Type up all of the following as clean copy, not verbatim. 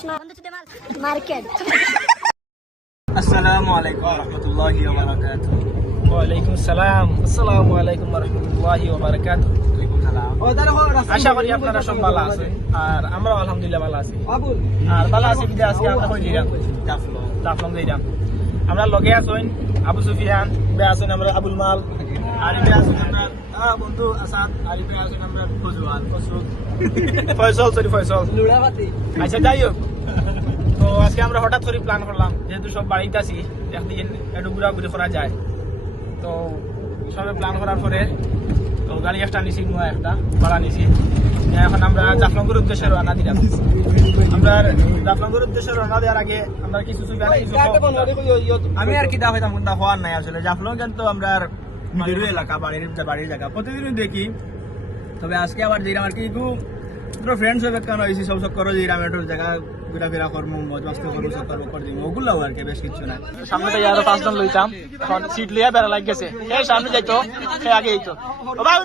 চশমা মার্কেট। আসসালামু আলাইকুম ওয়া রাহমাতুল্লাহি ওয়া বারাকাতুহু। ওয়া আলাইকুম আসসালাম। আসসালামু আলাইকুম ওয়া রাহমাতুল্লাহি ওয়া বারাকাতুহু। ওয়ালাইকুম সালাম। আশা করি আপনারা সব ভালো আছেন আর আমরাও আলহামদুলিল্লাহ ভালো আছি। আর ভালো আছি বিদে আজকে আমরা কই দিলাম জাফলং দিলাম। আমরা লগে আছেন আবু সুফিয়ান, বে আছেন আমরা আবুল মাল, আর বে আছেন আমরা বন্ধু আসাদ, আর বে আছেন আমরা ফয়সাল লুড়াবাতি। আচ্ছা যাই হোক, তো আজকে আমরা হঠাৎ করে প্ল্যান করলাম যেহেতু সব বাড়িতে আছি একদিন একটু ঘোরাঘুরি করা যায়। তো সবে প্ল্যান করার পরে তো গাড়ি একটা নিছি, নয়া একটা ভাড়া নিছি। এখন আমরা জাফলংয়ের উদ্দেশ্যে রওনা দিলাম। আমরা জাফলংয়ের উদ্দেশ্যে রওনা দেওয়ার আগে আমরা কিছু আমি আর কি দা হইতাম কোনটা হওয়ার নাই আসলে। জাফলং কিন্তু আমরা মিডিল এলাকা, বাড়ির জায়গা প্রতিদিনই দেখি। তবে আজকে আবার যেরাম আর কি পুরো ফ্রেন্ডস হবে কেন হয়েছি সব সব করো যেরাম একটু জায়গা ঘোরাফেরা করবো, মজ মস্তি করবো, সব করবো করে দিব, ওগুলো আর কি, বেশ কিছু না। সামনে থেকে আরো 5 জন লইতাম, এখন সিট লিয়া বেড়া লাগ গেছে। এই সামনে যাইতো, এই আগে যাইতো। ও ভাই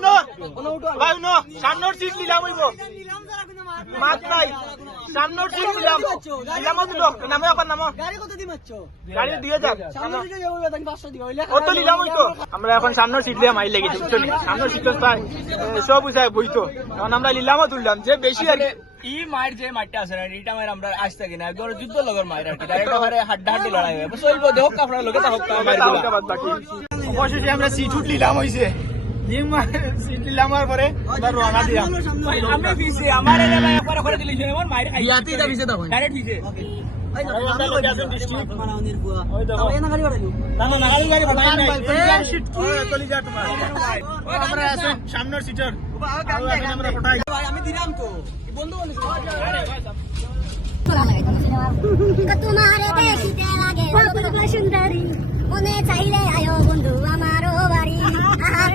উনো সামনের সিট লিলাম হইব মাত নাই, সামনের সিট লিলাম তো নামে আবার নামো গাড়ি দিয়ে যান ও তো লিলাম হইতো। আমরা এখন সামনের সিট লিয়া মাই লেগেছি, বুঝলি? সামনের সিট তাই সব বুঝায় বইতো, এখন আমরা লিলামও তুললাম যে বেশি আর ই মায়ের যে মাঠটা আছে না, এটা মায়ের আমরা আসতে কিনা একদম যুদ্ধ লগর মায়ের আর কি, একেবারে হাড্ডাহাড্ডি লড়াই হবে। চলবো দেখ আপনার লোকে তো অবশেষে আমরা সিট উঠ লিলাম হয়েছে। সিট লিলামার পরে আমরা রওনা দিলাম। আমি দিছি আমার এর একবার করে দিলি আমার মায়ের খাই ইয়াতে এটা দিছে তখন ডাইরেক্ট দিছে। আমরা লোকে আছেন ডিস্ট্রিক্ট মানাউনির বুয়া ওই দেখো না গাড়ি বাড়াইলো না গাড়ি বাড়াই নাই। ওই চলি যা তোমার ওই আমরা আছেন সামনের সিটার আমরা কোথায় আমি দিলাম তো বন্ধু বলেছে তোমারে দেখিতে লাগে সুন্দরী, মনে চাইলে আয়ো বন্ধু আমারও বাড়ি। আর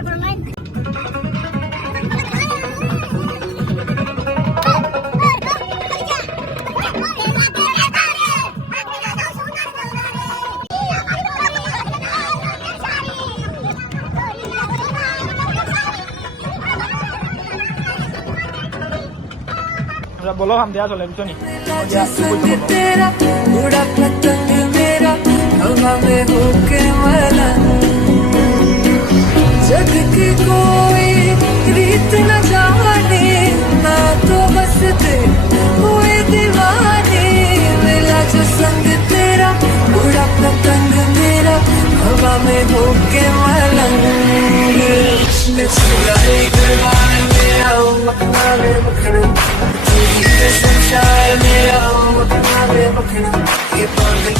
बोलो हम दिया चले बिचो नहीं तेरा उड़ा पतंग मेरा हवा में होके मलन, जग की कोई रीत न जाने ना तो बस दे हुए दीवाने, मिला जो संग तेरा उड़ा पतंग मेरा हवा में होके मलंग, छुड़ाए दीवार मेरा मखना में मखना sunshine मेरा मखना में मखना ये पागल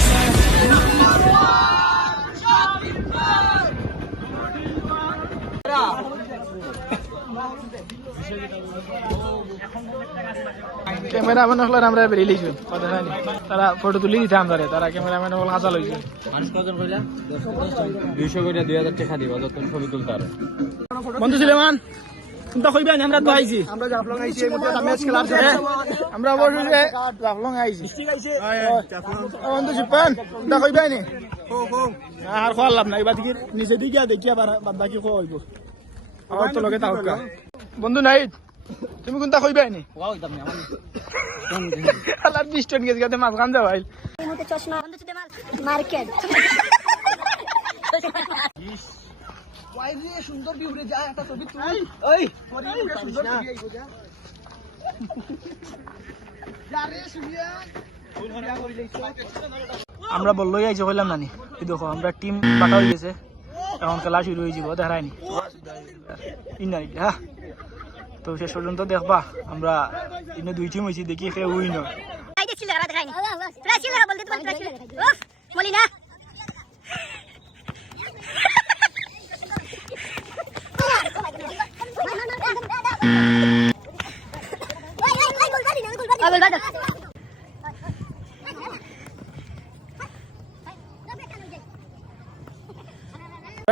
ক্যামেরাম্যান হলো আমরা বেরিয়ে লিখি কথা জানি, তারা ফটো তুলি দিতে আমরা, তারা ক্যামেরাম্যান হল হাজার লইছে। মানুষ কজন কইলা 200 কইরা 2000 টাকা দিবা যত ছবি তুলতে আর বন্ধু সুলেমান তুমি তো কইবা আমরা তো আইছি, আমরা জাফলং আইছি এই মধ্যে ম্যাচ খেলার জন্য আমরা অবশ্যই জাফলং আইছি। বন্ধু শিপান তুমি কইবা নি আর খোয়ার লাভ নাই, বাকি নিচে দিকে দেখিয়া বাদ বাকি কইব আর তো লগে তাহকা বন্ধু নাই। তুমি কোনটা কইবা নি আল্লাহ ডিস্টেন্স গেছে গাতে মাছ গান যাবাই চশমা মার্কেট। সুন্দর বিউরে যায় একটা ছবি তুই ওই সুন্দর ছবি আইবো যা যারে সুবিয়ান আমরা বললই আইছি কইলাম নানি। এই দেখো আমরা টিম বাটা হয়ে গেছে, এখন খেলা শুরু হয়ে যাব, দেখায়নি ইনাই হ্যাঁ। তো শেষ পর্যন্ত দেখবা আমরা ইনে 2 টিম হইছি, দেখি কে উইন হয়। আই দেখছি লাগা দেখাইনি প্রাইস লাগা বলতে তোমার প্রাইস ওফ বলি না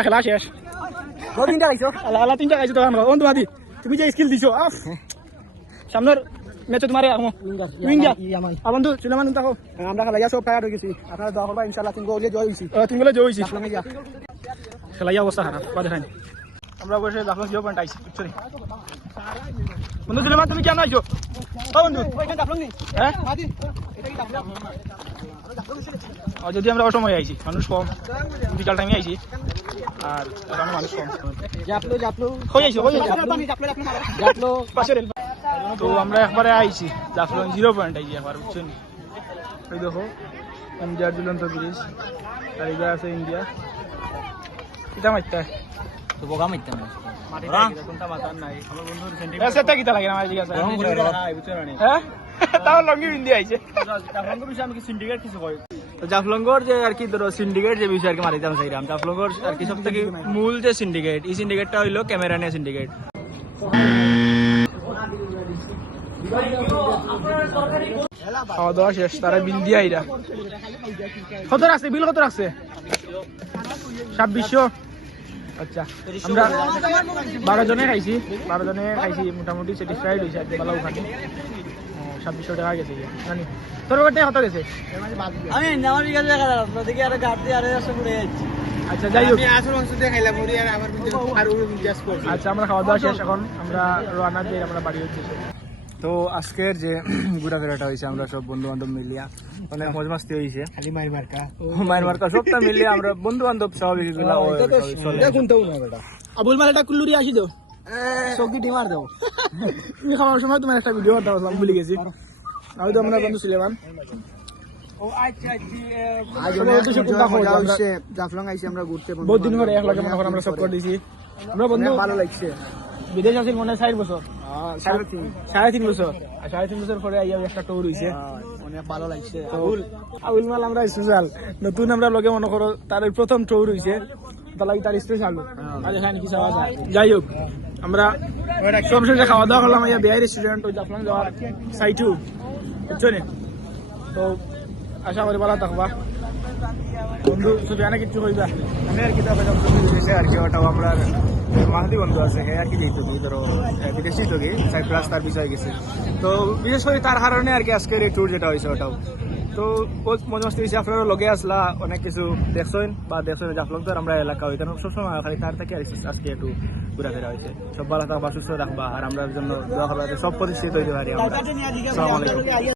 খেলা শেষ। তিনটা গাইছো আল্লাহ 3টা গাইছো তখন অন তোমাদি তুমি যে স্কিল দিছো আফ সামনের ম্যাচে তোমারে আমো উইঙ্গার আর বন্ধু সুলেমান তাকো আমরা খেলাইয়া সব টায়ার হয়ে গেছি, আপনারা দোয়া করবা ইনশাআল্লাহ 3 গোলে জয় হইছি। 3 গোলে জয় হইছি খেলাইয়া অবস্থা খারাপ কথা দেখাইনি। আমরা বসে জাফলং 0 পয়েন্ট আইছি। সরি বন্ধু সুলেমান তুমি কেমন আইছো? ও বন্ধু হ্যাঁ যদি আমরা অসময় আইছি মানুষ কম বিকাল টাইমে আইছি আর এখন মানুষ কম তো আমরা একবারে আইছি জাফলং 0 পয়েন্ট আইছি একবার বুঝছেন এই দেখো ইন্ডিয়ার ঝুলন্ত ব্রিজ আর এবার আছে ইন্ডিয়া এটা মারতে তো বোকা মারতাম না তাও লঙ্গি বিন্দি আইছে জাফলঙ্গর যে আর কি ধরো সিন্ডিকেট যে বিষয় আর কি মারিতাম চাইলাম জাফলঙ্গর আর কি সব থেকে মূল যে সিন্ডিকেট এই সিন্ডিকেটটা হইলো ক্যামেরানিয়া সিন্ডিকেট। খাওয়া দাওয়া শেষ তারা বিল দিয়ে আইরা কত রাখছে বিল কত রাখছে 2600 আচ্ছা আমরা 12 জনে খাইছি মোটামুটি স্যাটিসফাইড হয়েছে ভালো ওখানে 2600 টাকা গেছে জানি তোর ওটা কত গেছে আমি আমার বিকাল দেখা যাচ্ছে ওদিকে আর গাড়ি দিয়ে আরে আসে ঘুরে যাচ্ছি। আচ্ছা যাই হোক আমি আসল মাংস দিয়ে খাইলাম ওরি আর আমার আর জাস্ট করছি। আচ্ছা আমরা খাওয়া দাওয়া শেষ এখন আমরা রওনা দিয়ে আমরা বাড়ি হচ্ছে। তো আজকের যে ঘোরাফেরাটা হয়েছে আমরা সব বন্ধু বান্ধব মিলিয়া অনেক মজ মাস্তি হয়েছে খালি মায়ের মার্কা সবটা মিলিয়ে আমরা বন্ধু বান্ধব স্বাভাবিক আবুল মাল একটা কুল্লুরি আসি তো চৌকি ডিমার দেবো তুমি খাওয়ার সময় তোমার একটা ভিডিও করতে পারলাম ভুলে গেছি আমি তো আমরা বন্ধু সুলেমান জাফলং আইসি আমরা ঘুরতে বহুত দিন পরে একলাগে মনে আমরা সব করে দিয়েছি আমরা বন্ধু ভালো লাগছে। বিদেশ আসিল মনে হয় 4 বছর 3.5 বছর আর 3.5 বছর পরে আইয়া একটা ট্যুর হইছে অনেক ভালো লাগছে। আবুল মাল আমরা স্পেশাল নতুন আমরা লগে মনে করো তার প্রথম ট্যুর হইছে তার লাগি তার স্পেশাল আর এখানে কি চাওয়া যায়। যাই হোক আমরা সব শেষে খাওয়া দাওয়া করলাম আইয়া বিহাই রেস্টুরেন্ট ওই জাফলং যাওয়ার সাইটু বুঝছো নি তো আশা করি ভালো থাকবা বন্ধু সুবিধা কিছু কইবা আমি আর কি বিদেশে আর কি ওটাও আমরা মাহাদি বন্ধু আছে হ্যাঁ আর কি যেহেতু ধরো বিদেশি তো কি সাইপ্রাস তার বিষয় গেছে তো বিশেষ করে তার কারণে আর কি আজকের এই ট্যুর যেটা হয়েছে ওটাও তো বহুত মজা মস্তি হয়েছে। আপনারা লগে আসলা অনেক কিছু দেখছেন বা দেখছেন জাফলং তো আমরা এলাকা হইতে সবসময় খালি তার থেকে আজকে একটু ঘোরাফেরা হয়েছে। সব ভালো থাকবা সুস্থ রাখবা আর আমরা জন্য দোয়া করবা সব প্রতিষ্ঠিত হইতে পারি আমরা। আসসালামু আলাইকুম।